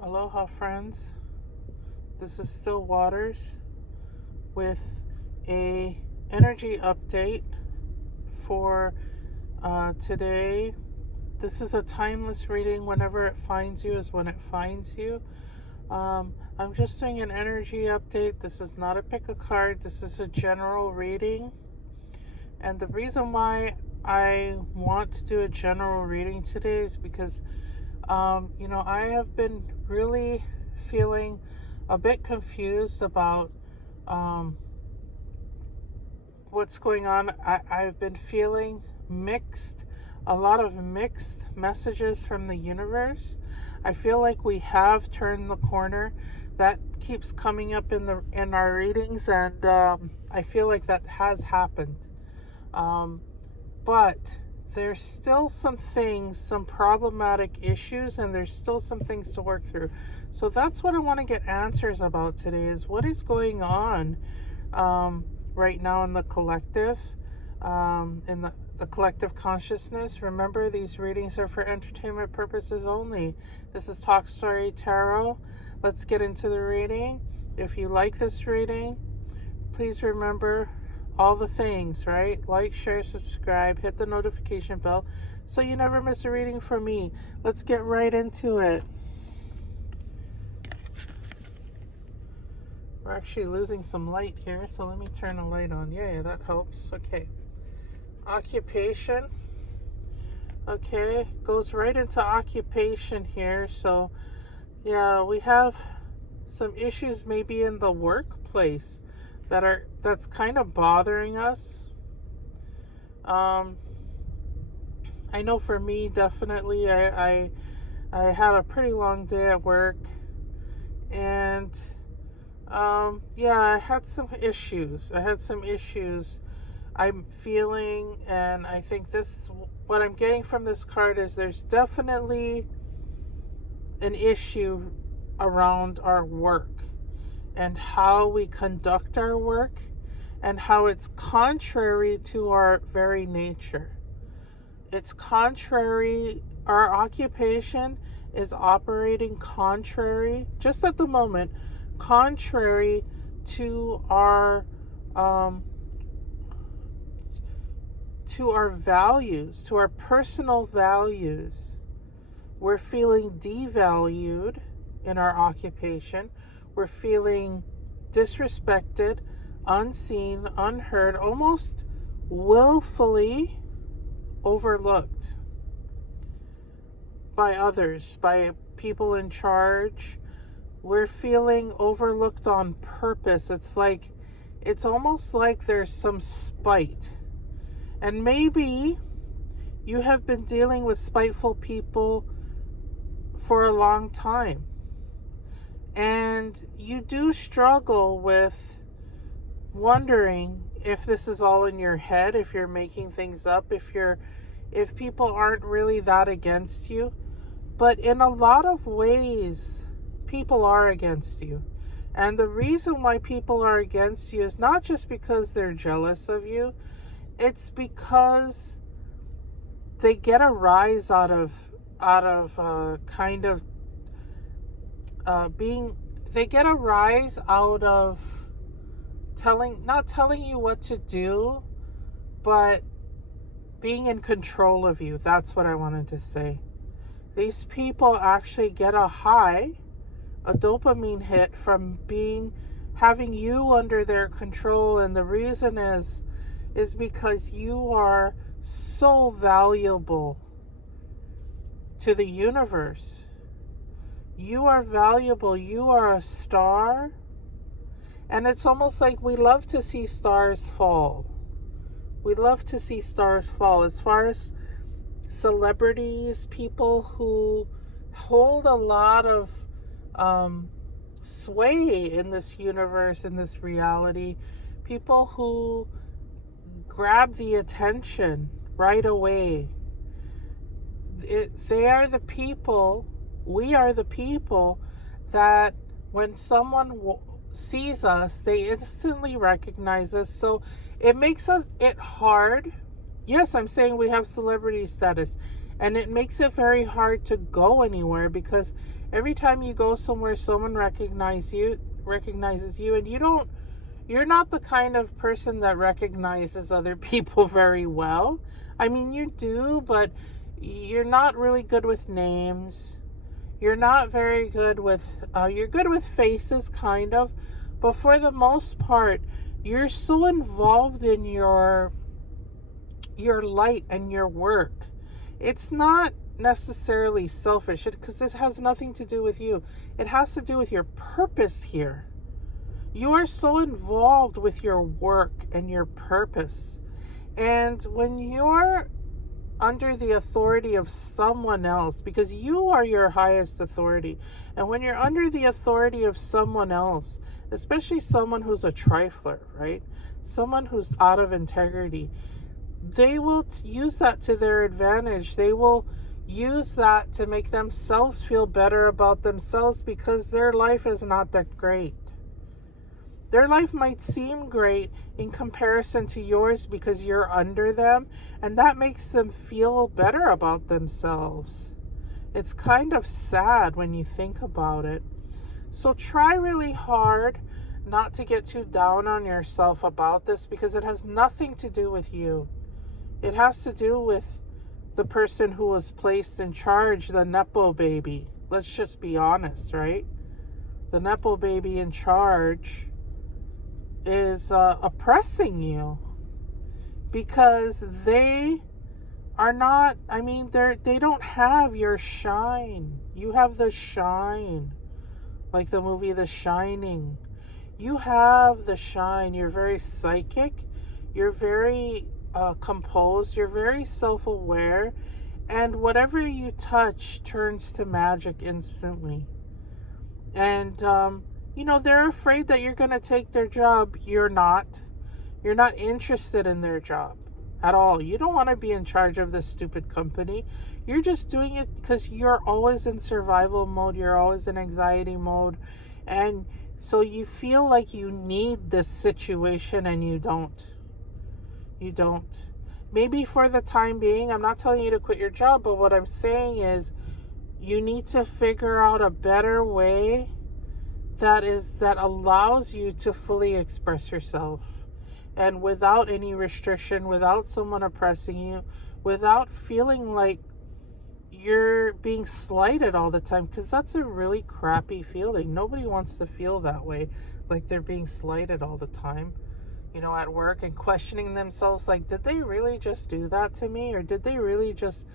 Aloha, friends. This is Still Waters with a energy update for today. This is a timeless reading. Whenever it finds you is when it finds you. I'm just doing an energy update. This is not a pick a card. This is a general reading. And the reason why I want to do a general reading today is because I have been really feeling a bit confused about what's going on. I've been feeling a lot of mixed messages from the universe. I feel like we have turned the corner. That keeps coming up in our readings, and I feel like that has happened. But there's still some problematic issues, and there's still some things to work through. So that's what I want to get answers about today, is what is going on right now in the collective, in the collective consciousness. Remember, these readings are for entertainment purposes only. This is Talk Story Tarot. Let's get into the reading. If you like this reading, please remember all the things, right? Like, share, subscribe, hit the notification bell so you never miss a reading from me. Let's get right into it. We're actually losing some light here, so let me turn the light on. Yeah, that helps. Okay. Occupation. Okay, goes right into occupation here. So, yeah, we have some issues maybe in the workplace that's kind of bothering us. I know for me, definitely, I had a pretty long day at work, and I had some issues. I'm feeling, and I think what I'm getting from this card is there's definitely an issue around our work and how we conduct our work, and how it's contrary to our very nature. It's contrary. Our occupation is operating contrary, just at the moment, contrary to our values, to our personal values. We're feeling devalued in our occupation. We're feeling disrespected, unseen, unheard, almost willfully overlooked by others, by people in charge. We're feeling overlooked on purpose. It's almost like there's some spite. And maybe you have been dealing with spiteful people for a long time, and you do struggle with wondering if this is all in your head, if you're making things up, if people aren't really that against you. But in a lot of ways, people are against you. And the reason why people are against you is not just because they're jealous of you. It's because they get a rise out of they get a rise out of not telling you what to do, but being in control of you. That's what I wanted to say. These people actually get a dopamine hit from having you under their control, and the reason is because you are so valuable to the universe. You are valuable. You are a star. And it's almost like we love to see stars fall. We love to see stars fall. As far as celebrities, people who hold a lot of sway in this universe, in this reality, people who grab the attention right away. We are the people that when someone sees us, they instantly recognize us. So it makes it hard. Yes, I'm saying we have celebrity status. And it makes it very hard to go anywhere, because every time you go somewhere, someone recognizes you, and you're not the kind of person that recognizes other people very well. I mean, you do, but you're not really good with names. You're not very good with, you're good with faces, kind of, but for the most part, you're so involved in your light and your work. It's not necessarily selfish, because this has nothing to do with you. It has to do with your purpose here. You are so involved with your work and your purpose. And when you're under the authority of someone else, because you are your highest authority, and when you're under the authority of someone else, especially someone who's a trifler, right? Someone who's out of integrity, they will use that to their advantage. They will use that to make themselves feel better about themselves, because their life is not that great. Their life might seem great in comparison to yours because you're under them, and that makes them feel better about themselves. It's kind of sad when you think about it. So try really hard not to get too down on yourself about this, because it has nothing to do with you. It has to do with the person who was placed in charge, the Nepo baby. Let's just be honest, right? The Nepo baby in charge is oppressing you, because they are not, I mean, they don't have your shine. You have the shine, like the movie The Shining. You have the shine. You're very psychic. You're very composed. You're very self-aware, and whatever you touch turns to magic instantly. And they're afraid that you're going to take their job. You're not. You're not interested in their job at all. You don't want to be in charge of this stupid company. You're just doing it because you're always in survival mode. You're always in anxiety mode. And so you feel like you need this situation, and you don't. You don't. Maybe for the time being, I'm not telling you to quit your job, but what I'm saying is you need to figure out a better way that allows you to fully express yourself, and without any restriction, without someone oppressing you, without feeling like you're being slighted all the time, because that's a really crappy feeling. Nobody wants to feel that way, like they're being slighted all the time, at work, and questioning themselves, like, did they really just do that to me, or did they really just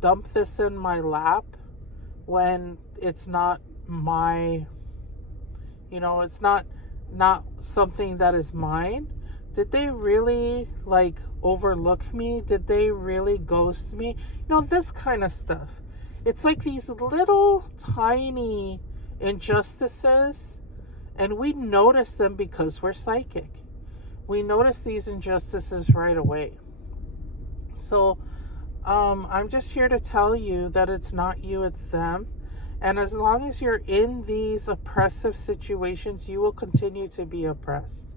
dump this in my lap when it's not my, it's not something that is mine? Did they really overlook me? Did they really ghost me? This kind of stuff. It's like these little tiny injustices, and we notice them because we're psychic. We notice these injustices right away. So I'm just here to tell you that it's not you, it's them. And as long as you're in these oppressive situations, you will continue to be oppressed.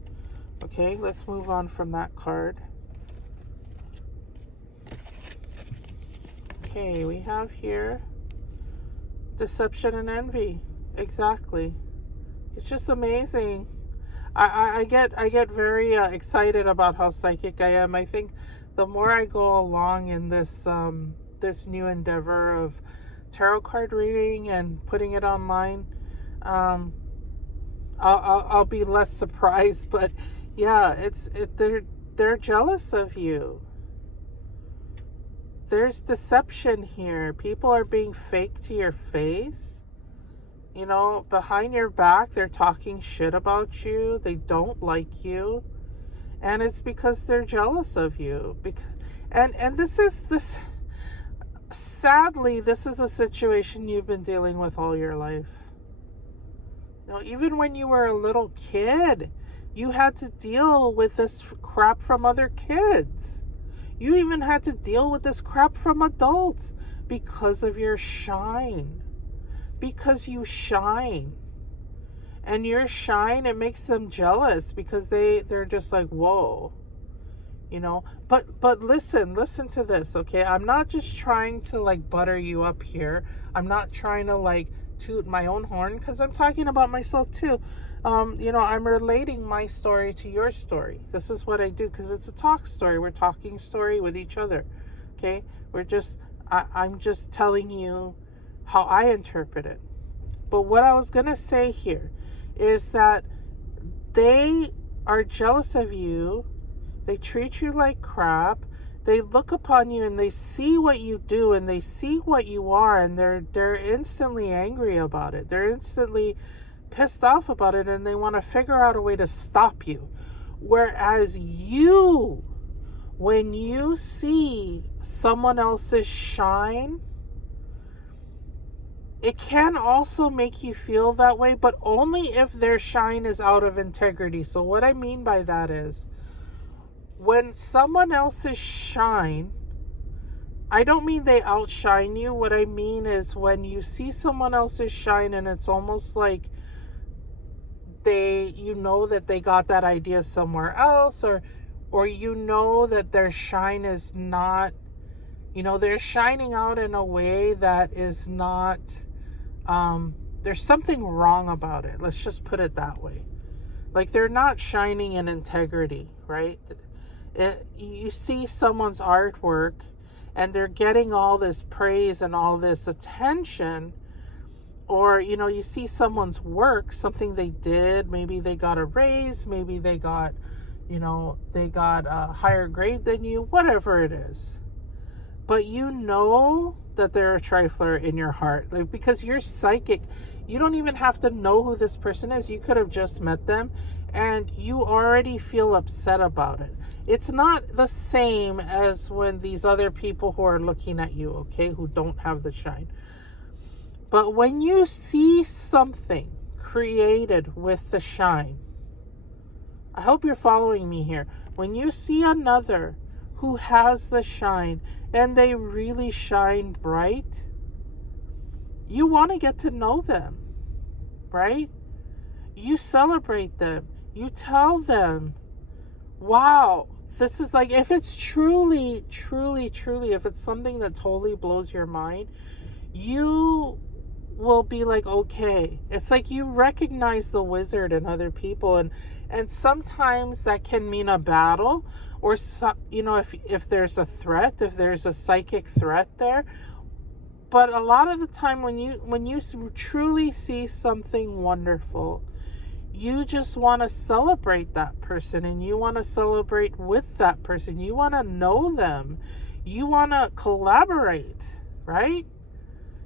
Okay, let's move on from that card. Okay, we have here deception and envy. Exactly. It's just amazing. I get very excited about how psychic I am. I think the more I go along in this this new endeavor of tarot card reading and putting it online, I'll be less surprised. But yeah, they're jealous of you. There's deception here. People are being fake to your face. Behind your back, they're talking shit about you. They don't like you. And it's because they're jealous of you. And this sadly, this is a situation you've been dealing with all your life. Even when you were a little kid, you had to deal with this crap from other kids. You even had to deal with this crap from adults because of your shine. Because you shine. And your shine, it makes them jealous, because they're just like, whoa. But listen to this, okay? I'm not just trying to like butter you up here. I'm not trying to like toot my own horn, because I'm talking about myself too. I'm relating my story to your story. This is what I do, because it's a talk story. We're talking story with each other, okay? I'm just telling you how I interpret it. But what I was gonna say here is that they are jealous of you. They treat you like crap. They look upon you and they see what you do and they see what you are, and they're instantly angry about it. They're instantly pissed off about it, and they want to figure out a way to stop you. Whereas you, when you see someone else's shine, it can also make you feel that way, but only if their shine is out of integrity. So what I mean by that is, when someone else's shine, I don't mean they outshine you. What I mean is when you see someone else's shine and it's almost like that they got that idea somewhere else, or that their shine is not, they're shining out in a way that is not, there's something wrong about it. Let's just put it that way. Like, they're not shining in integrity, right? You see someone's artwork and they're getting all this praise and all this attention, or you see someone's work, something they did, maybe they got a raise, maybe they got a higher grade than you, whatever it is, but that they're a trifler in your heart, like, because you're psychic. You don't even have to know who this person is. You could have just met them and you already feel upset about it. It's not the same as when these other people who are looking at you, okay, who don't have the shine. But when you see something created with the shine, I hope you're following me here. When you see another who has the shine and they really shine bright, you want to get to know them, right? You celebrate them. You tell them, wow, this is like, if it's truly, if it's something that totally blows your mind, you will be like, okay. It's like you recognize the wizard in other people, and sometimes that can mean a battle, or if there's a threat, if there's a psychic threat there. But a lot of the time when you truly see something wonderful, you just want to celebrate that person, and you want to celebrate with that person. You want to know them. You want to collaborate, right?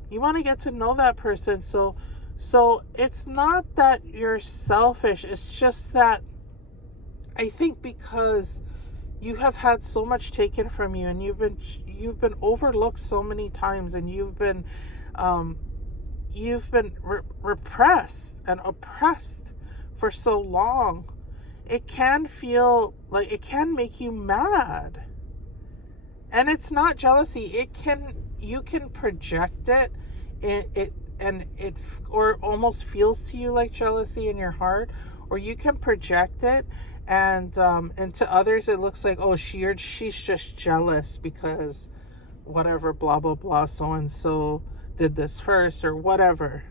You want to get to know that person. So it's not that you're selfish. It's just that I think because you have had so much taken from you, and you've been overlooked so many times, and you've been repressed and oppressed for so long. It can feel like, it can make you mad. And it's not jealousy. You can project it, or almost feels to you like jealousy in your heart, or you can project it, and to others it looks like, oh, she's just jealous because whatever, blah blah blah, so and so did this first, or whatever.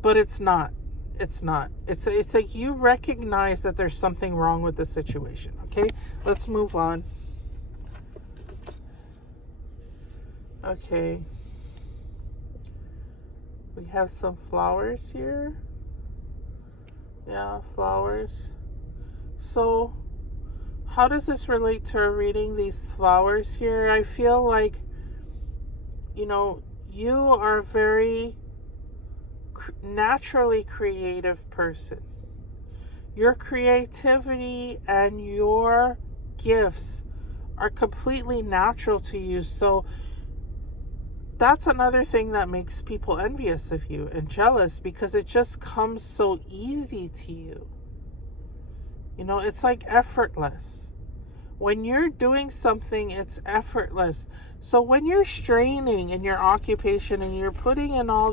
But it's not. It's like you recognize that there's something wrong with the situation. Okay, let's move on. Okay, we have some flowers here. Yeah, flowers. So how does this relate to a reading, these flowers here? I feel like, you are a very naturally creative person. Your creativity and your gifts are completely natural to you. So that's another thing that makes people envious of you and jealous, because it just comes so easy to you. It's like effortless. When you're doing something, it's effortless. So when you're straining in your occupation and you're putting in all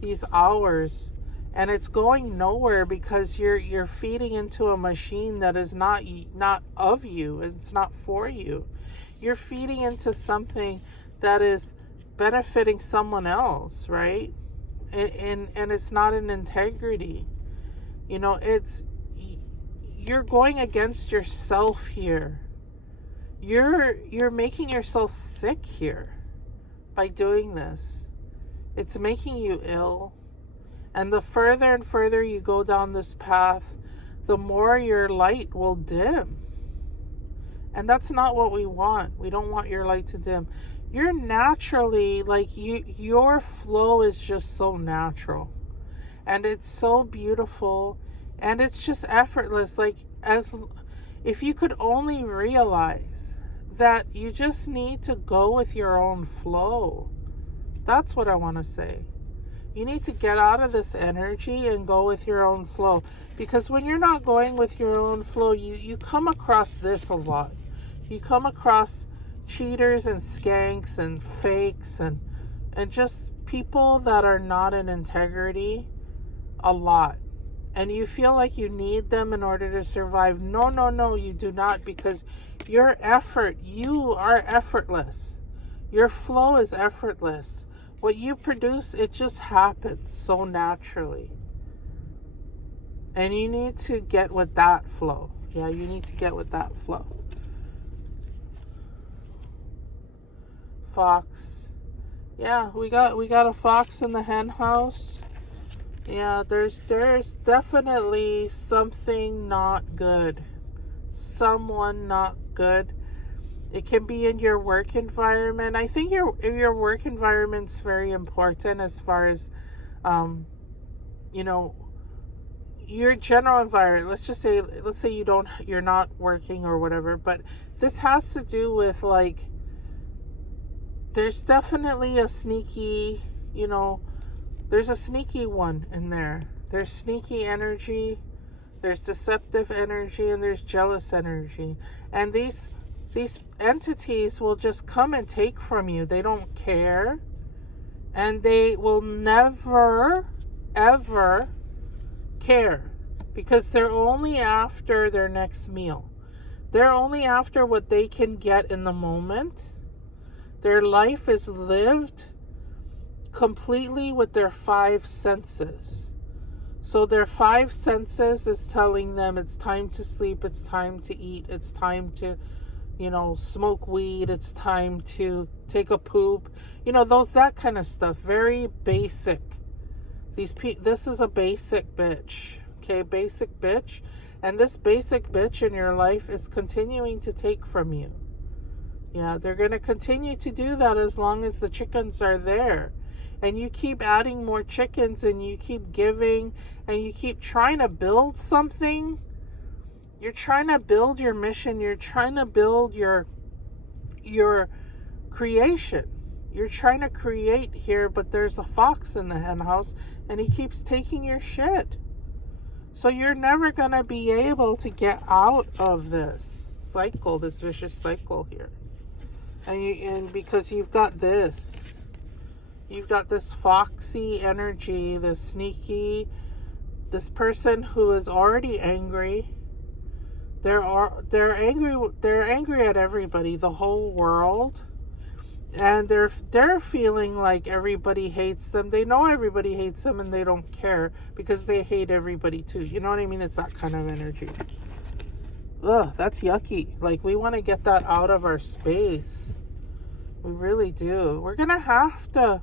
these hours, and it's going nowhere because you're feeding into a machine that is not of you. It's not for you. You're feeding into something that is benefiting someone else, right? And it's not in integrity. You know, you're going against yourself here. You're making yourself sick here by doing this. It's making you ill. And the further and further you go down this path, the more your light will dim. And that's not what we want. We don't want your light to dim. You're naturally, like, your flow is just so natural. And it's so beautiful. And it's just effortless. Like, if you could only realize that you just need to go with your own flow. That's what I want to say. You need to get out of this energy and go with your own flow. Because when you're not going with your own flow, you come across this a lot. You come across cheaters and skanks and fakes and just people that are not in integrity a lot. And you feel like you need them in order to survive. No, you do not, because you are effortless. Your flow is effortless. What you produce, it just happens so naturally. And you need to get with that flow. Yeah, you need to get with that flow. Fox. Yeah, we got a fox in the hen house. Yeah, there's definitely something not good. Someone not good. It can be in your work environment. I think your work environment's very important as far as, you know, your general environment. Let's say you're not working or whatever. But this has to do with, like, there's definitely a sneaky, there's a sneaky one in there. There's sneaky energy, there's deceptive energy, and there's jealous energy. And these entities will just come and take from you. They don't care. And they will never, ever care. Because they're only after their next meal. They're only after what they can get in the moment. Their life is lived completely with their 5 senses. So their 5 senses is telling them it's time to sleep, it's time to eat, it's time to, smoke weed, it's time to take a poop, that kind of stuff. Very basic. This is a basic bitch. Okay, basic bitch. And this basic bitch in your life is continuing to take from you. Yeah, they're going to continue to do that as long as the chickens are there. And you keep adding more chickens and you keep giving and you keep trying to build something. You're trying to build your mission. You're trying to build your creation. You're trying to create here, but there's a fox in the hen house and he keeps taking your shit. So you're never going to be able to get out of this cycle, this vicious cycle here. And because you've got this foxy energy, this sneaky, this person who is already angry. They're angry at everybody, the whole world, and they're feeling like everybody hates them. They know everybody hates them, and they don't care because they hate everybody too. You know what I mean? It's that kind of energy. Ugh, that's yucky. Like, we want to get that out of our space. We really do. We're gonna have to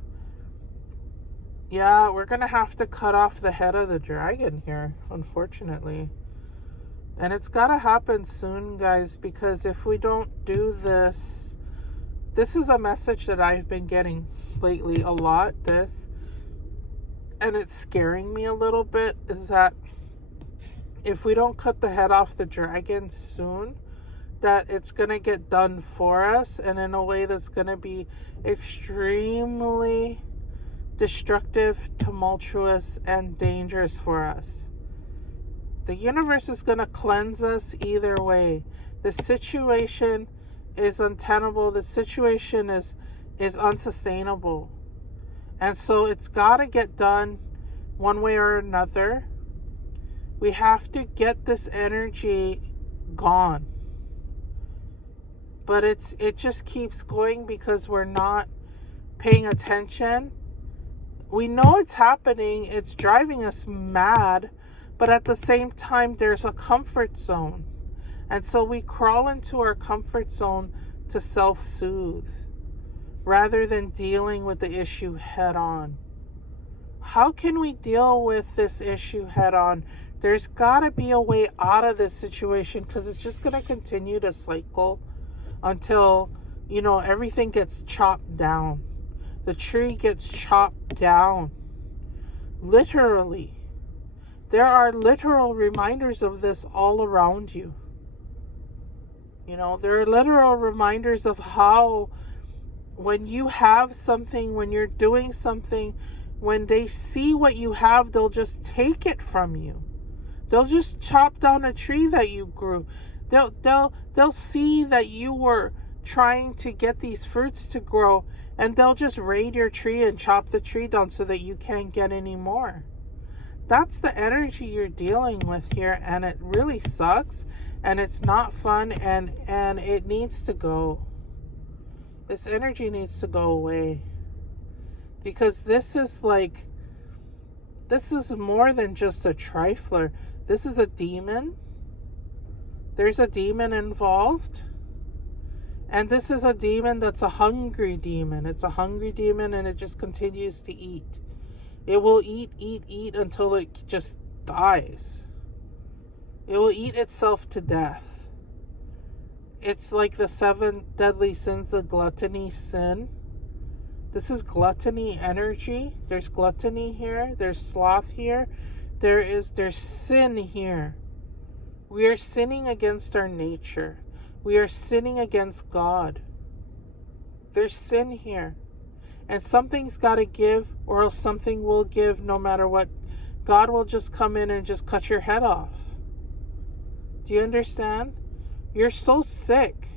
cut off the head of the dragon here, unfortunately. And it's gotta happen soon, guys, because if we don't do this is a message that I've been getting lately a lot, and it's scaring me a little bit, is that if we don't cut the head off the dragon soon, that it's going to get done for us, and in a way that's going to be extremely destructive, tumultuous, and dangerous for us. The universe is going to cleanse us either way. The situation is untenable. The situation is unsustainable. And so it's got to get done one way or another. We have to get this energy gone. But it just keeps going because we're not paying attention. We know it's happening. It's driving us mad. But at the same time, there's a comfort zone. And so we crawl into our comfort zone to self-soothe rather than dealing with the issue head on. How can we deal with this issue head on? There's got to be a way out of this situation, because it's just going to continue to cycle until, everything gets chopped down. The tree gets chopped down. Literally. There are literal reminders of this all around you. There are literal reminders of how when you have something, when you're doing something, when they see what you have, they'll just take it from you. They'll just chop down a tree that you grew. They'll see that you were trying to get these fruits to grow, and they'll just raid your tree and chop the tree down so that you can't get any more. That's the energy you're dealing with here, and it really sucks, and it's not fun, and it needs to go. This energy needs to go away, because this is more than just a trifler. This is a demon. There's a demon involved, and this is a demon that's a hungry demon. It's a hungry demon, and it just continues to eat. It will eat until it just dies. It will eat itself to death. It's like the 7 deadly sins, the gluttony sin. This is gluttony energy. There's gluttony here. There's sloth here. There's sin here. We are sinning against our nature. We are sinning against God. There's sin here. And something's got to give, or else something will give no matter what. God will just come in and just cut your head off. Do you understand? You're so sick.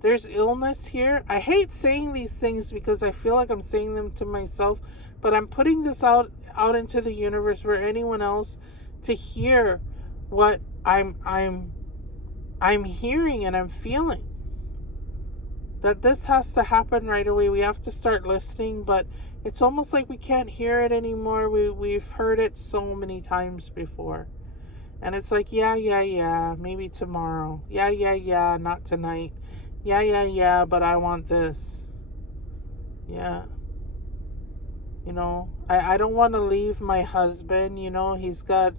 There's illness here. I hate saying these things because I feel like I'm saying them to myself, but I'm putting this out into the universe for anyone else to hear what I'm hearing and I'm feeling. That this has to happen right away. We have to start listening, but it's almost like we can't hear it anymore. We've heard it so many times before. And it's like, yeah, maybe tomorrow. Yeah, not tonight. Yeah, but I want this. Yeah. I don't want to leave my husband. He's got...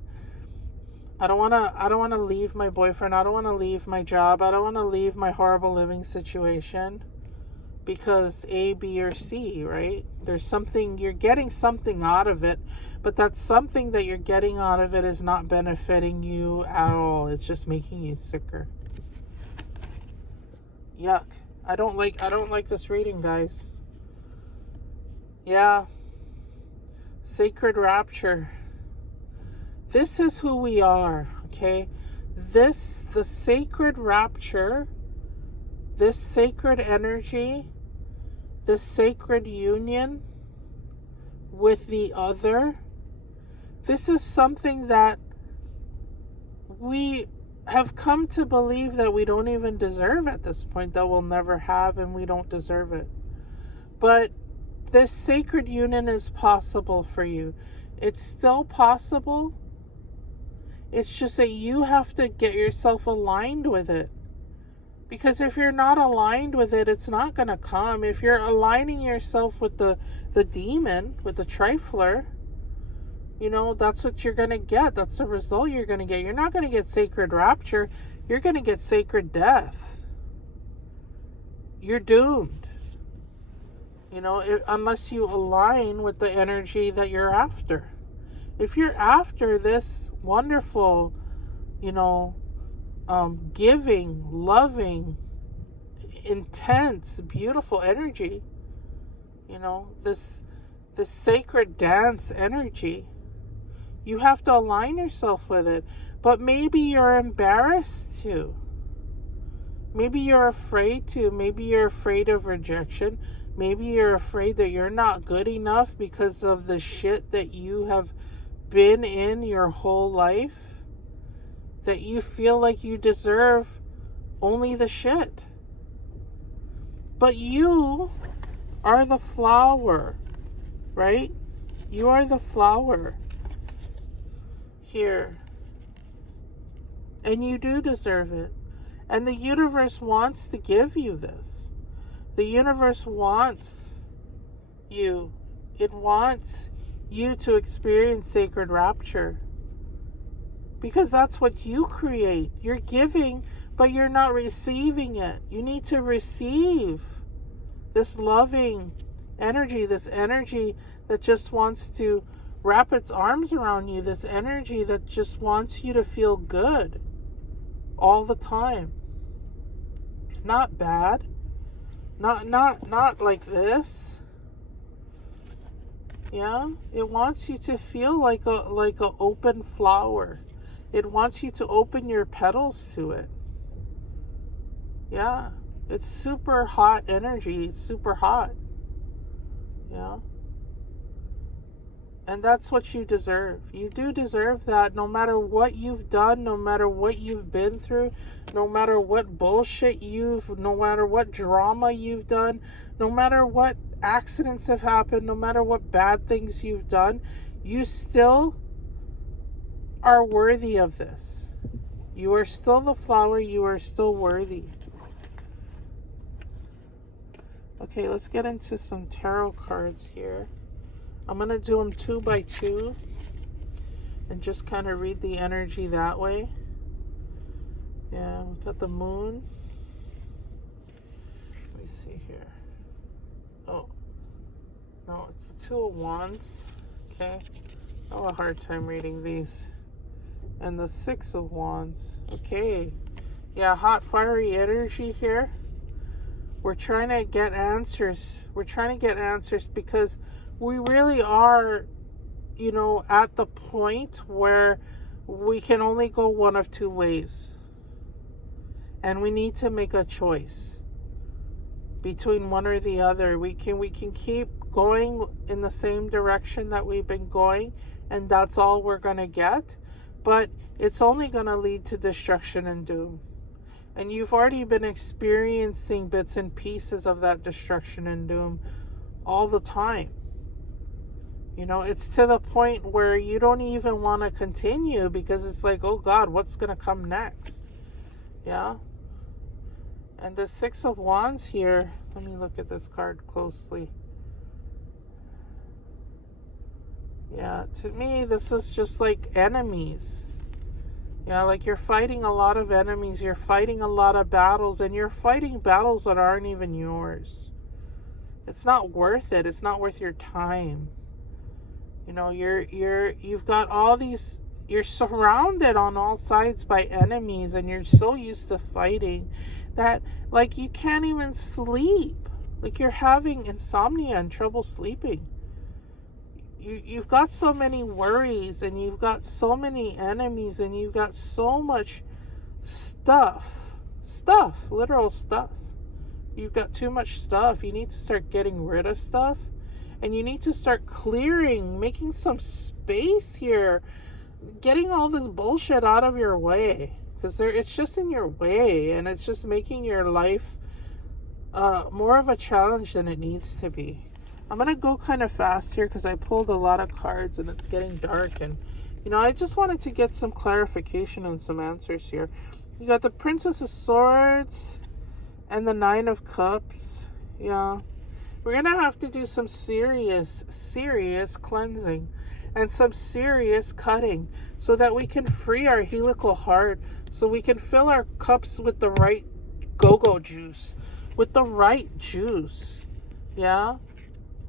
I don't want to leave my boyfriend. I don't want to leave my job. I don't want to leave my horrible living situation because A, B, or C, right? There's something, you're getting something out of it, but that something that you're getting out of it is not benefiting you at all. It's just making you sicker. Yuck. I don't like this reading, guys. Yeah. Sacred rapture. This is who we are, okay? The sacred rapture, this sacred energy, this sacred union with the other, this is something that we have come to believe that we don't even deserve at this point, that we'll never have, and we don't deserve it. But this sacred union is possible for you. It's still possible. It's just that you have to get yourself aligned with it. Because if you're not aligned with it, it's not going to come. If you're aligning yourself with the demon, with the trifler, that's what you're going to get. That's the result you're going to get. You're not going to get sacred rapture. You're going to get sacred death. You're doomed. Unless you align with the energy that you're after. If you're after this wonderful, giving, loving, intense, beautiful energy, this sacred dance energy, you have to align yourself with it. But maybe you're embarrassed to. Maybe you're afraid to. Maybe you're afraid of rejection. Maybe you're afraid that you're not good enough because of the shit that you have been in your whole life. That you feel like you deserve only the shit. But you are the flower, right? You are the flower here. And you do deserve it. And the universe wants to give you this. The universe wants you. It wants you to experience sacred rapture. Because that's what you create. You're giving, but you're not receiving it. You need to receive this loving energy, this energy that just wants to wrap its arms around you, this energy that just wants you to feel good all the time. Not bad. Not like this. Yeah? It wants you to feel like a open flower. It wants you to open your petals to it. Yeah. It's super hot energy. It's super hot. Yeah. And that's what you deserve. You do deserve that, no matter what you've done, no matter what you've been through, no matter what bullshit no matter what drama you've done, no matter what accidents have happened, no matter what bad things you've done, you still are worthy of this. You are still the flower. You are still worthy. Okay, let's get into some tarot cards here. I'm going to do them 2 by 2 and just kind of read the energy that way. Yeah, we got the moon. Let me see here. Oh, no, it's the 2 of Wands. Okay, I have a hard time reading these. And the 6 of Wands. Okay. Yeah, hot, fiery energy here. We're trying to get answers. We're trying to get answers because we really are, at the point where we can only go one of 2 ways. And we need to make a choice between one or the other. We can keep going in the same direction that we've been going, and that's all we're going to get. But it's only going to lead to destruction and doom. And you've already been experiencing bits and pieces of that destruction and doom all the time. It's to the point where you don't even want to continue because it's like, oh God, what's going to come next? Yeah. And the 6 of Wands here, let me look at this card closely. Yeah, to me, this is just like enemies. Yeah, like you're fighting a lot of enemies. You're fighting a lot of battles, and you're fighting battles that aren't even yours. It's not worth it. It's not worth your time. You've got all these, you're surrounded on all sides by enemies, and you're so used to fighting that, like, you can't even sleep. Like, you're having insomnia and trouble sleeping. You've got so many worries, and you've got so many enemies, and you've got so much stuff, literal stuff. You've got too much stuff. You need to start getting rid of stuff, and you need to start clearing, making some space here, getting all this bullshit out of your way, because it's just in your way, and it's just making your life more of a challenge than it needs to be. I'm going to go kind of fast here because I pulled a lot of cards and it's getting dark. And, I just wanted to get some clarification and some answers here. You got the Princess of Swords and the 9 of Cups. Yeah. We're going to have to do some serious cleansing and some serious cutting so that we can free our helical heart, so we can fill our cups with the right go-go juice, with the right juice. Yeah.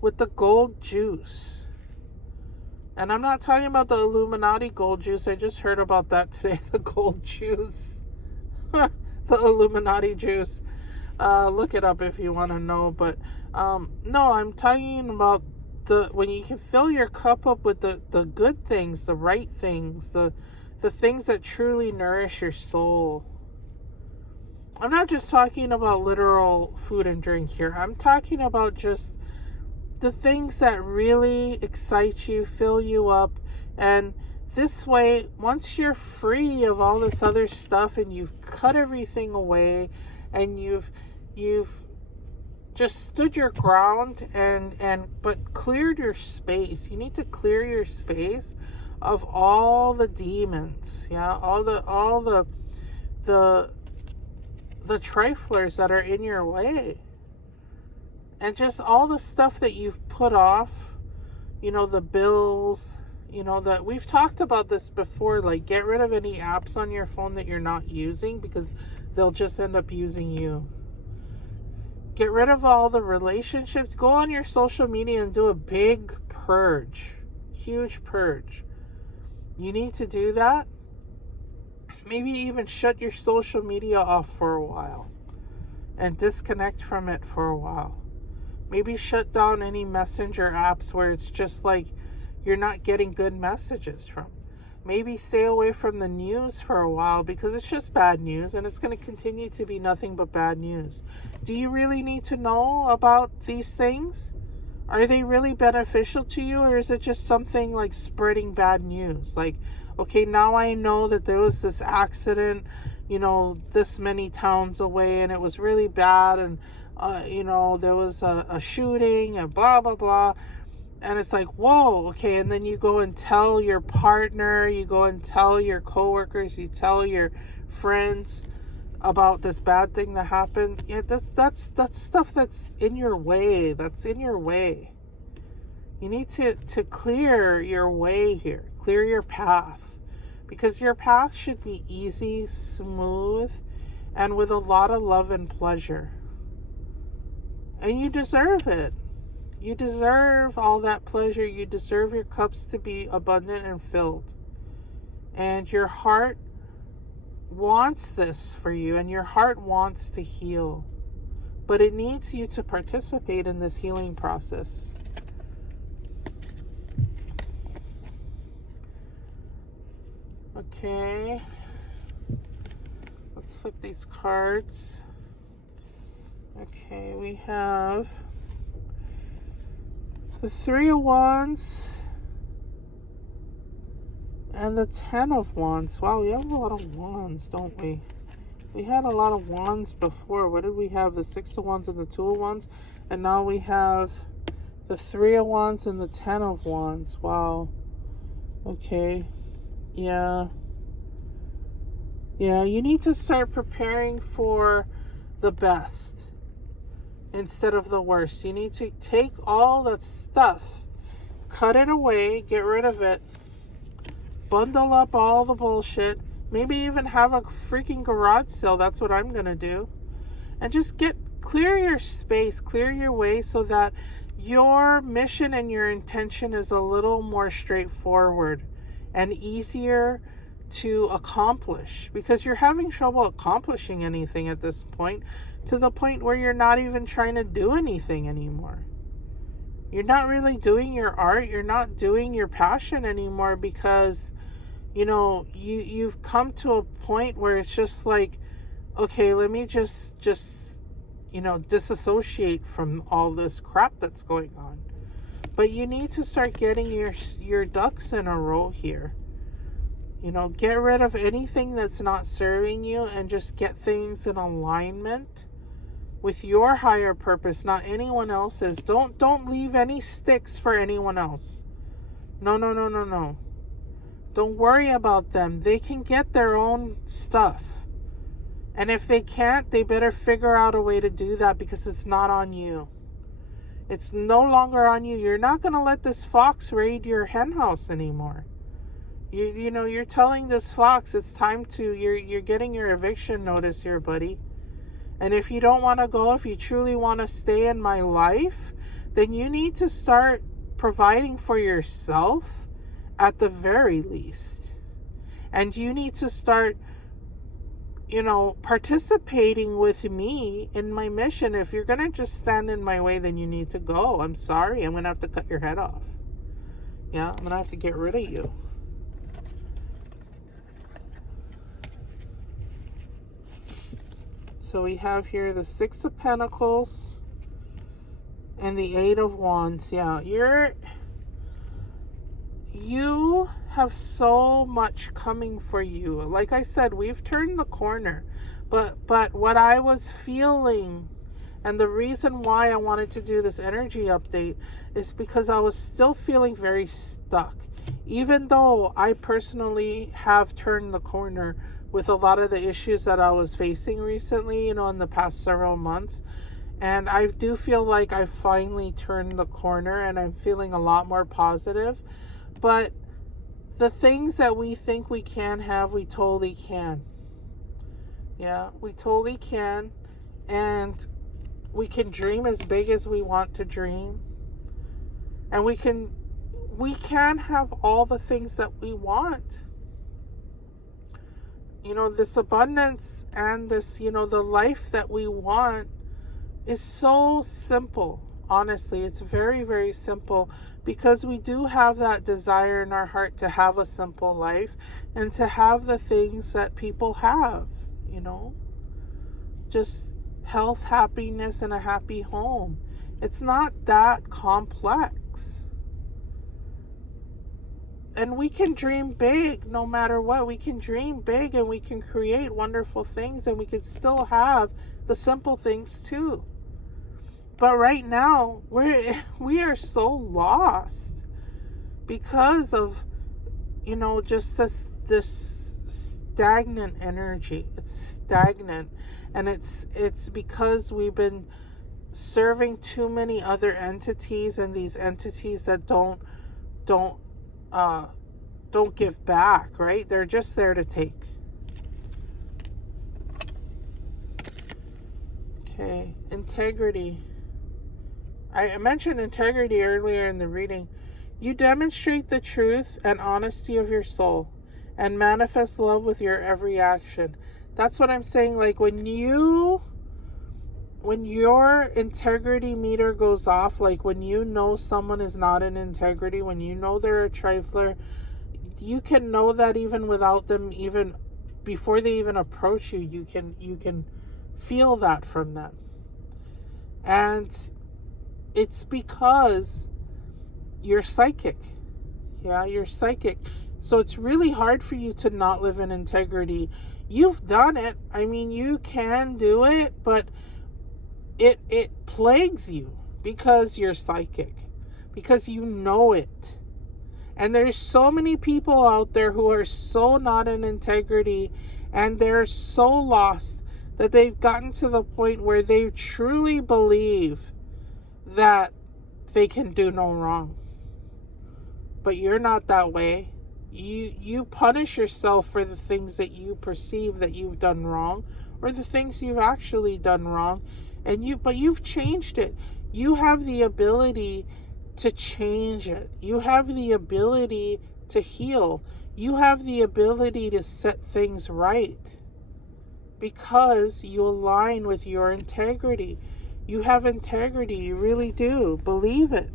With the gold juice. And I'm not talking about the Illuminati gold juice. I just heard about that today. The gold juice. The Illuminati juice. Look it up if you want to know. But no, I'm talking about when you can fill your cup up with the good things, the right things, the things that truly nourish your soul. I'm not just talking about literal food and drink here. I'm talking about just the things that really excite you, fill you up. And this way, once you're free of all this other stuff and you've cut everything away and you've just stood your ground but cleared your space. You need to clear your space of all the demons, all the triflers that are in your way. And just all the stuff that you've put off, the bills, that we've talked about this before, like get rid of any apps on your phone that you're not using because they'll just end up using you. Get rid of all the relationships. Go on your social media and do a big purge, huge purge. You need to do that. Maybe even shut your social media off for a while and disconnect from it for a while. Maybe shut down any messenger apps where it's just like you're not getting good messages from. Maybe stay away from the news for a while because it's just bad news and it's going to continue to be nothing but bad news. Do you really need to know about these things? Are they really beneficial to you, or is it just something like spreading bad news? Like, okay, now I know that there was this accident, this many towns away and it was really bad, and there was a shooting and blah, blah, blah. And it's like, whoa, okay. And then you go and tell your partner, you go and tell your coworkers, you tell your friends about this bad thing that happened. Yeah, that's stuff that's in your way. That's in your way. You need to clear your way here. Clear your path. Because your path should be easy, smooth, and with a lot of love and pleasure. And you deserve it. You deserve all that pleasure. You deserve your cups to be abundant and filled. And your heart wants this for you, and your heart wants to heal. But it needs you to participate in this healing process. Okay. Let's flip these cards. Okay, we have the 3 of Wands and the 10 of Wands. Wow, we have a lot of Wands, don't we? We had a lot of Wands before. What did we have? The 6 of Wands and the 2 of Wands. And now we have the 3 of Wands and the 10 of Wands. Wow. Okay. Yeah. Yeah, you need to start preparing for the best instead of the worst. You need to take all that stuff, cut it away, get rid of it, bundle up all the bullshit, maybe even have a freaking garage sale. That's what I'm gonna do. And just clear your space, clear your way so that your mission and your intention is a little more straightforward and easier to accomplish, because you're having trouble accomplishing anything at this point, to the point where you're not even trying to do anything anymore. You're not really doing your art, you're not doing your passion anymore, because you've come to a point where it's just like, okay, let me just disassociate from all this crap that's going on. But you need to start getting your ducks in a row here. Get rid of anything that's not serving you and just get things in alignment with your higher purpose, not anyone else's. Don't leave any sticks for anyone else. No. Don't worry about them. They can get their own stuff. And if they can't, they better figure out a way to do that, because it's not on you. It's no longer on you. You're not going to let this fox raid your hen house anymore. You're telling this fox it's time to, you're getting your eviction notice here, buddy. And if you don't want to go, if you truly want to stay in my life, then you need to start providing for yourself at the very least. And you need to start, participating with me in my mission. If you're going to just stand in my way, then you need to go. I'm sorry. I'm going to have to cut your head off. Yeah, I'm going to have to get rid of you. So we have here the Six of Pentacles and the Eight of Wands. Yeah, you have so much coming for you. Like I said, we've turned the corner. But what I was feeling, and the reason why I wanted to do this energy update, is because I was still feeling very stuck. Even though I personally have turned the corner with a lot of the issues that I was facing recently, in the past several months. And I do feel like I finally turned the corner and I'm feeling a lot more positive. But the things that we think we can have, we totally can. Yeah, we totally can. And we can dream as big as we want to dream. And we can have all the things that we want. This abundance and this, the life that we want is so simple. Honestly, it's very, very simple, because we do have that desire in our heart to have a simple life and to have the things that people have, just health, happiness, and a happy home. It's not that complex. And we can dream big no matter what. We can dream big and we can create wonderful things, and we can still have the simple things too. But right now, we are so lost because of, just this stagnant energy. It's stagnant, and it's because we've been serving too many other entities, and these entities that don't give back, right? They're just there to take. Okay, integrity. I mentioned integrity earlier in the reading. You demonstrate the truth and honesty of your soul and manifest love with your every action. That's what I'm saying. Like when your integrity meter goes off, like when someone is not in integrity, when they're a trifler, you can know that even without them, even before they even approach you, you can feel that from them. And it's because you're psychic. Yeah, you're psychic. So it's really hard for you to not live in integrity. You've done it. I mean, you can do it, but it plagues you because you're psychic, because you know it. And there's so many people out there who are so not in integrity, and they're so lost that they've gotten to the point where they truly believe that they can do no wrong. But you're not that way. You punish yourself for the things that you perceive that you've done wrong, or the things you've actually done wrong, but you've changed it. You have the ability to change it. You have the ability to heal. You have the ability to set things right, because you align with your integrity. You have integrity. You really do. Believe it.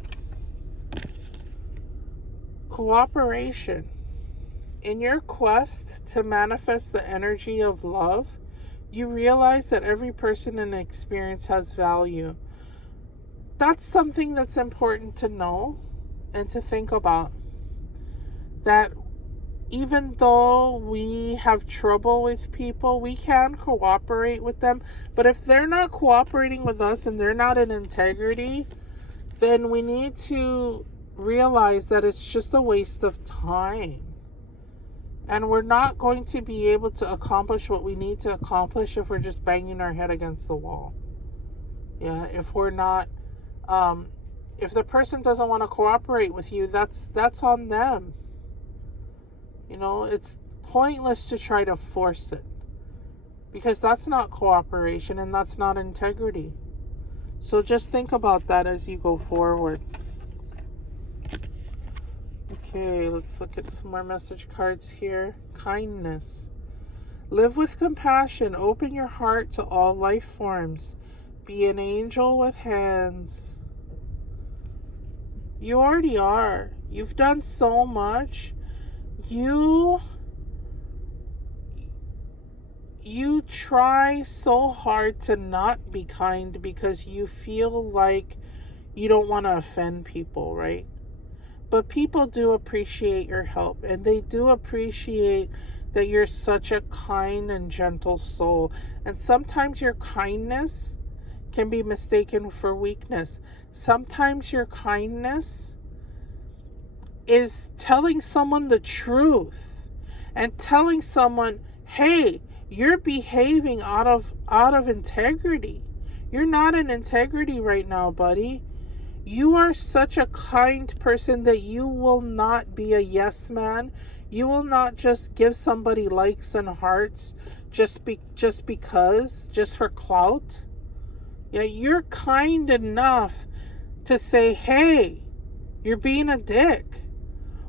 Cooperation. In your quest to manifest the energy of love, you realize that every person and experience has value. That's something that's important to know and to think about. That even though we have trouble with people, we can cooperate with them. But if they're not cooperating with us and they're not in integrity, then we need to realize that it's just a waste of time. And we're not going to be able to accomplish what we need to accomplish if we're just banging our head against the wall. Yeah, if we're not, if the person doesn't want to cooperate with you, that's on them. It's pointless to try to force it, because that's not cooperation and that's not integrity. So just think about that as you go forward. Okay, let's look at some more message cards here. Kindness. Live with compassion. Open your heart to all life forms. Be an angel with hands. You already are. You've done so much. You you try so hard to not be kind because you feel like you don't want to offend people, right? But people do appreciate your help, and they do appreciate that you're such a kind and gentle soul. And sometimes your kindness can be mistaken for weakness. Sometimes your kindness is telling someone the truth and telling someone, hey, you're behaving out of integrity. You're not in integrity right now, buddy. You are such a kind person that you will not be a yes man. You will not just give somebody likes and hearts just because, just for clout. Yeah, you're kind enough to say, hey, you're being a dick.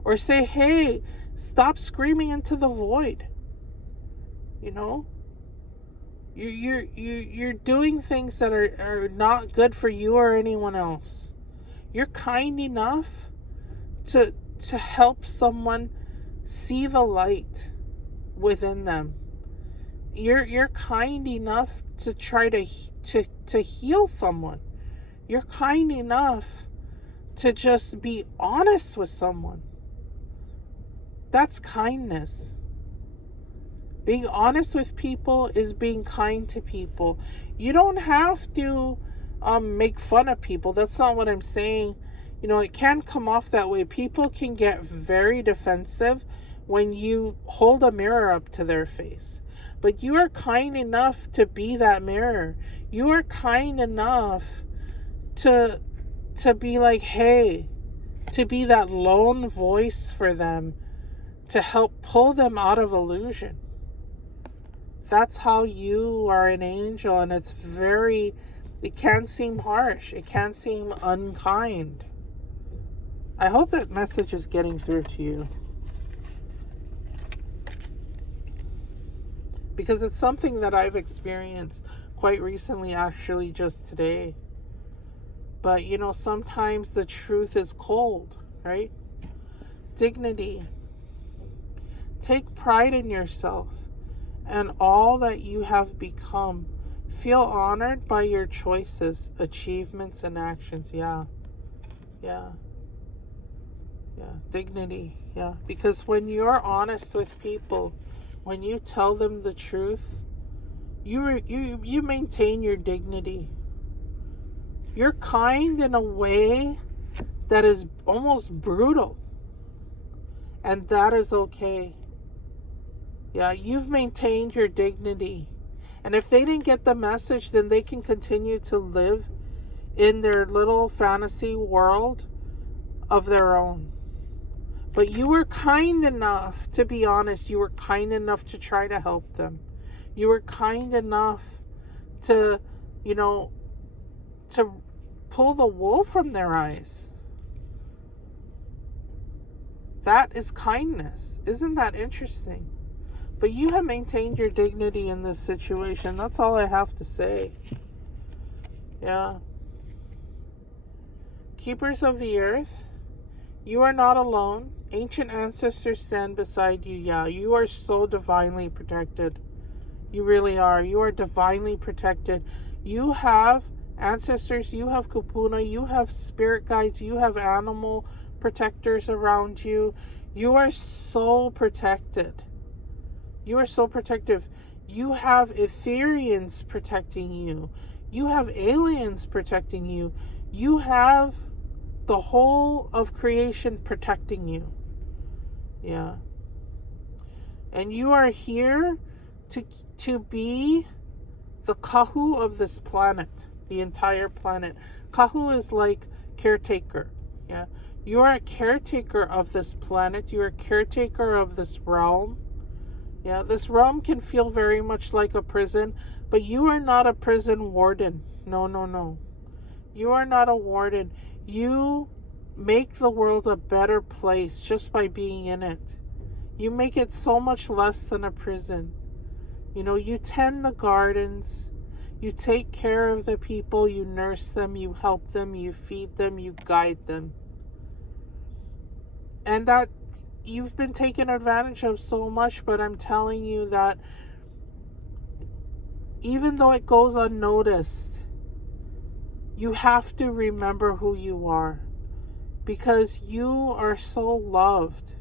Or say, hey, stop screaming into the void. You know? You're doing things that are not good for you or anyone else. You're kind enough to help someone see the light within them. You're kind enough to try to heal someone. You're kind enough to just be honest with someone. That's kindness. Being honest with people is being kind to people. You don't have to make fun of people. That's not what I'm saying. You know, it can come off that way. People can get very defensive when you hold a mirror up to their face. But you are kind enough to be that mirror. You are kind enough to be like, hey, to be that lone voice for them, to help pull them out of illusion. That's how you are an angel, and it can seem harsh. It can seem unkind. I hope that message is getting through to you. Because it's something that I've experienced quite recently, actually just today. But, you know, sometimes the truth is cold, right? Dignity. Take pride in yourself and all that you have become. Feel honored by your choices, achievements, and actions. Yeah. Dignity. Yeah. Because when you're honest with people, when you tell them the truth, you maintain your dignity. You're kind in a way that is almost brutal. And that is okay. Yeah, you've maintained your dignity. And if they didn't get the message, then they can continue to live in their little fantasy world of their own. But you were kind enough, to be honest, you were kind enough to try to help them. You were kind enough to, to pull the wool from their eyes. That is kindness. Isn't that interesting? But you have maintained your dignity in this situation. That's all I have to say. Yeah. Keepers of the earth, you are not alone. Ancient ancestors stand beside you. Yeah, you are so divinely protected. You really are. You are divinely protected. You have ancestors, you have kupuna, you have spirit guides, you have animal protectors around you. You are so protected. You are so protective. You have Etherians protecting you. You have aliens protecting you. You have the whole of creation protecting you. Yeah. And you are here to be the Kahu of this planet, the entire planet. Kahu is like caretaker. Yeah. You are a caretaker of this planet. You are a caretaker of this realm. Yeah, this realm can feel very much like a prison, but you are not a prison warden. No. You are not a warden. You make the world a better place just by being in it. You make it so much less than a prison. You tend the gardens. You take care of the people. You nurse them. You help them. You feed them. You guide them. And that you've been taken advantage of so much, but I'm telling you that even though it goes unnoticed, you have to remember who you are, because you are so loved.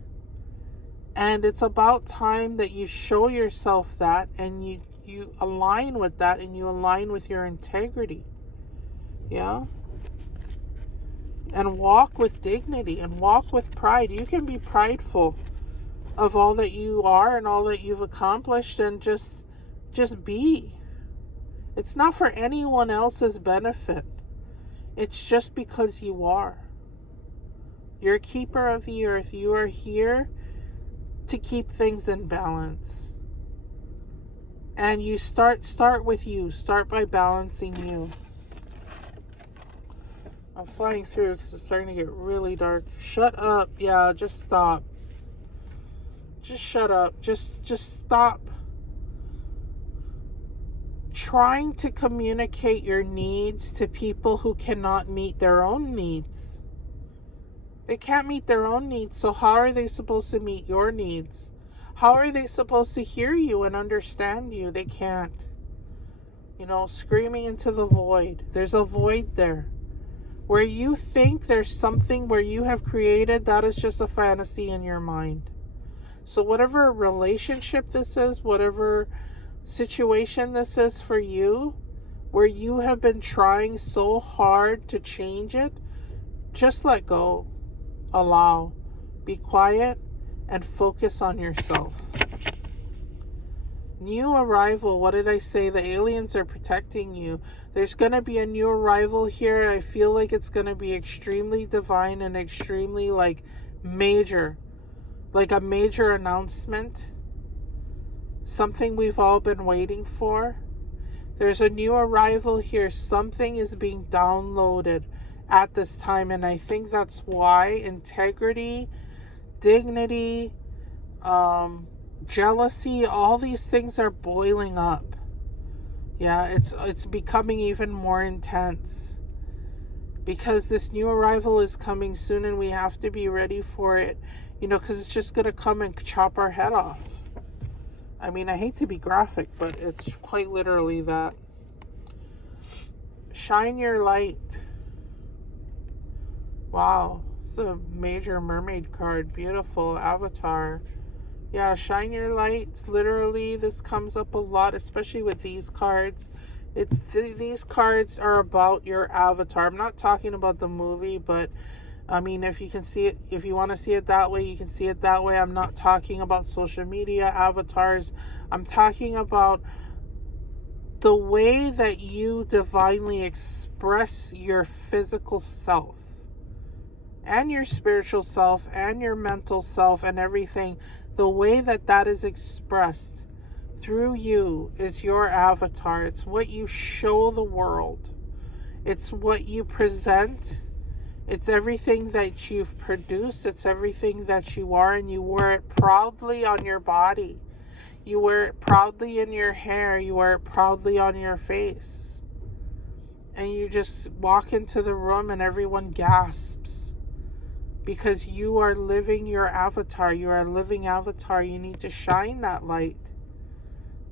And it's about time that you show yourself that, and you align with that, and you align with your integrity. Yeah? And walk with dignity and walk with pride. You can be prideful of all that you are and all that you've accomplished, and just be. It's not for anyone else's benefit. It's just because you are. You're a keeper of the earth. You are here to keep things in balance. And you start with you. Start by balancing you. I'm flying through because it's starting to get really dark. Shut up. Yeah, just stop. Just shut up. Just stop trying to communicate your needs to people who cannot meet their own needs. They can't meet their own needs, so how are they supposed to meet your needs? How are they supposed to hear you and understand you? They can't. You know, screaming into the void. There's a void there. Where you think there's something where you have created, that is just a fantasy in your mind. So whatever relationship this is, whatever situation this is for you, where you have been trying so hard to change it, just let go. Allow. Be quiet and focus on yourself. New arrival. What did I say? The aliens are protecting you. There's going to be a new arrival here. I feel like it's going to be extremely divine and extremely major. Like a major announcement. Something we've all been waiting for. There's a new arrival here. Something is being downloaded at this time, and I think that's why integrity, dignity, jealousy, all these things are boiling up. Yeah, it's becoming even more intense because this new arrival is coming soon, and we have to be ready for it, because it's just going to come and chop our head off. I mean, I hate to be graphic, but it's quite literally that. Shine your light. Wow, it's a major mermaid card. Beautiful. Avatar. Yeah, shine your light. Literally, this comes up a lot, especially with these cards. These cards are about your avatar. I'm not talking about the movie, but I mean, if you can see it, if you want to see it that way, you can see it that way. I'm not talking about social media avatars. I'm talking about the way that you divinely express your physical self and your spiritual self and your mental self and everything. The way that is expressed through you is your avatar. It's what you show the world. It's what you present. It's everything that you've produced. It's everything that you are, and you wear it proudly on your body. You wear it proudly in your hair. You wear it proudly on your face. And you just walk into the room and everyone gasps because you are living your avatar. You are a living avatar. You need to shine that light.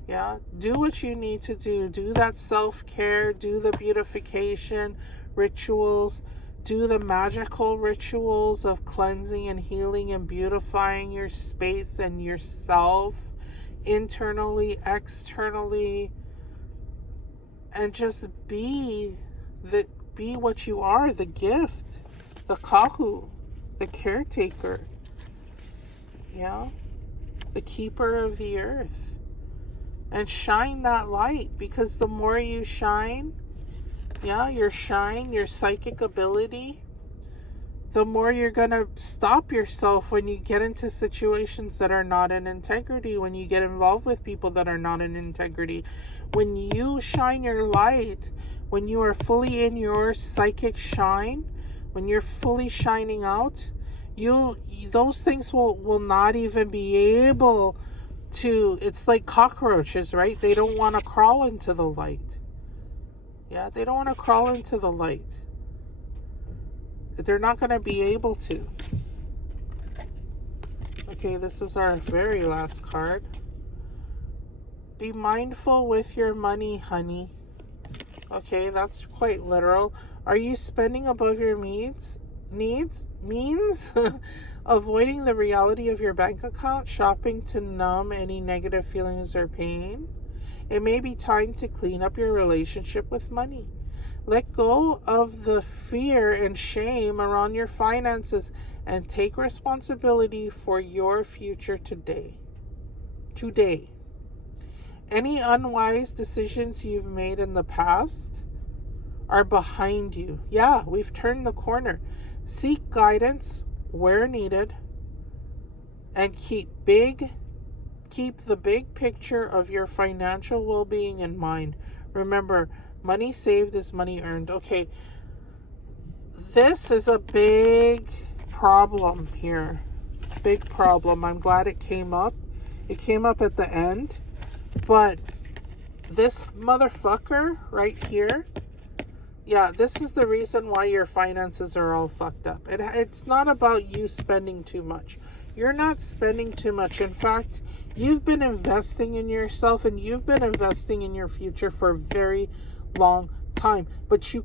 Yeah, do what you need to do. Do that self-care. Do the beautification rituals. Do the magical rituals of cleansing and healing and beautifying your space and yourself, internally, externally, and just be what you are, the gift, the kahu, the caretaker, yeah, the keeper of the earth, and shine that light, because the more you shine, yeah, your shine, your psychic ability, the more you're going to stop yourself when you get into situations that are not in integrity, when you get involved with people that are not in integrity. When you shine your light, when you are fully in your psychic shine, when you're fully shining out, those things will not even be able to, it's like cockroaches, right? They don't want to crawl into the light. Yeah, they don't want to crawl into the light. They're not going to be able to. Okay, this is our very last card. Be mindful with your money, honey. Okay, that's quite literal. Are you spending above your means? Avoiding the reality of your bank account, shopping to numb any negative feelings or pain? It may be time to clean up your relationship with money. Let go of the fear and shame around your finances and take responsibility for your future today. Any unwise decisions you've made in the past are behind you. Yeah, we've turned the corner. Seek guidance where needed and keep the big picture of your financial well-being in mind. Remember, money saved is money earned. Okay, this is a big problem here. Big problem. I'm glad it came up. It came up at the end. But this motherfucker right here, yeah, this is the reason why your finances are all fucked up. It's not about you spending too much. You're not spending too much. In fact, you've been investing in yourself and you've been investing in your future for a very long time. But you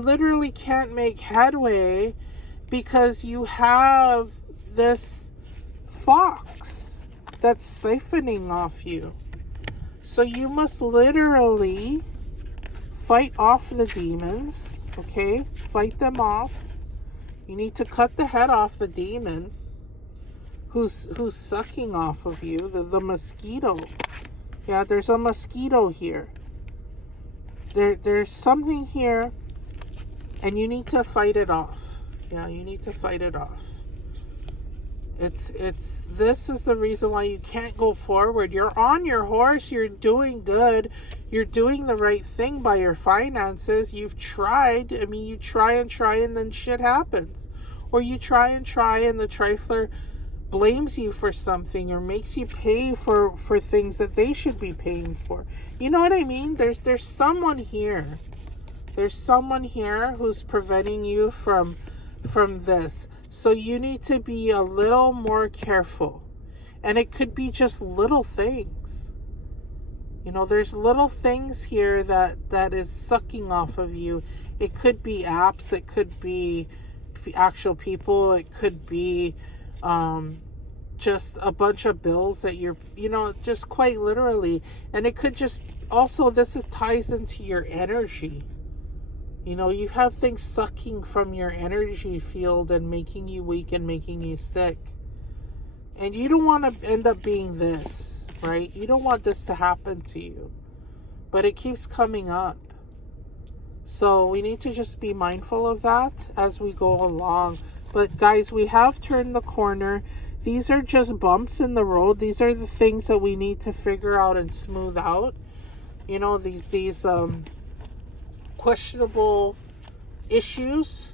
literally can't make headway because you have this fox that's siphoning off you. So you must literally fight off the demons, okay? Fight them off. You need to cut the head off the demon who's sucking off of you, the mosquito. Yeah, there's a mosquito here. There's something here, and you need to fight it off. Yeah, you need to fight it off. This is the reason why you can't go forward. You're on your horse, you're doing good, you're doing the right thing by your finances. You've tried. I mean, you try and then shit happens. Or you try and the trifler blames you for something or makes you pay for things that they should be paying for. You know what I mean? There's someone here. There's someone here who's preventing you from this. So you need to be a little more careful. And it could be just little things. You know, there's little things here that is sucking off of you. It could be apps. It could be actual people. It could be just a bunch of bills that you're, just quite literally. And it could just, also this ties into your energy. You have things sucking from your energy field and making you weak and making you sick. And you don't want to end up being this, right? You don't want this to happen to you. But it keeps coming up. So we need to just be mindful of that as we go along. But guys, we have turned the corner. These are just bumps in the road. These are the things that we need to figure out and smooth out. These questionable issues,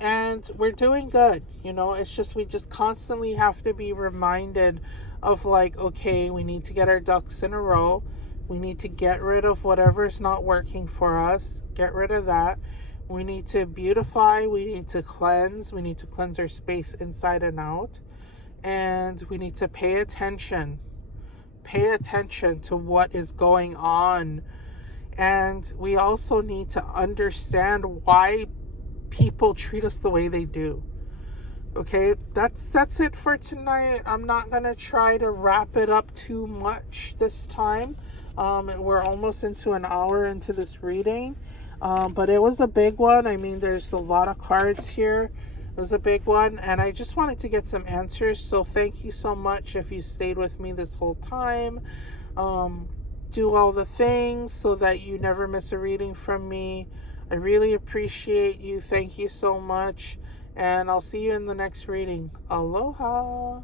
and we're doing good. It's just we just constantly have to be reminded of okay, we need to get our ducks in a row. We need to get rid of whatever's not working for us. Get rid of that. We need to beautify. We need to cleanse. We need to cleanse our space inside and out. And we need to pay attention. Pay attention to what is going on. And we also need to understand why people treat us the way they do. Okay, that's it for tonight. I'm not going to try to wrap it up too much this time. We're almost into an hour into this reading. But it was a big one. I mean, there's a lot of cards here. It was a big one. And I just wanted to get some answers. So thank you so much if you stayed with me this whole time. Do all the things so that you never miss a reading from me. I really appreciate you. Thank you so much. And I'll see you in the next reading. Aloha.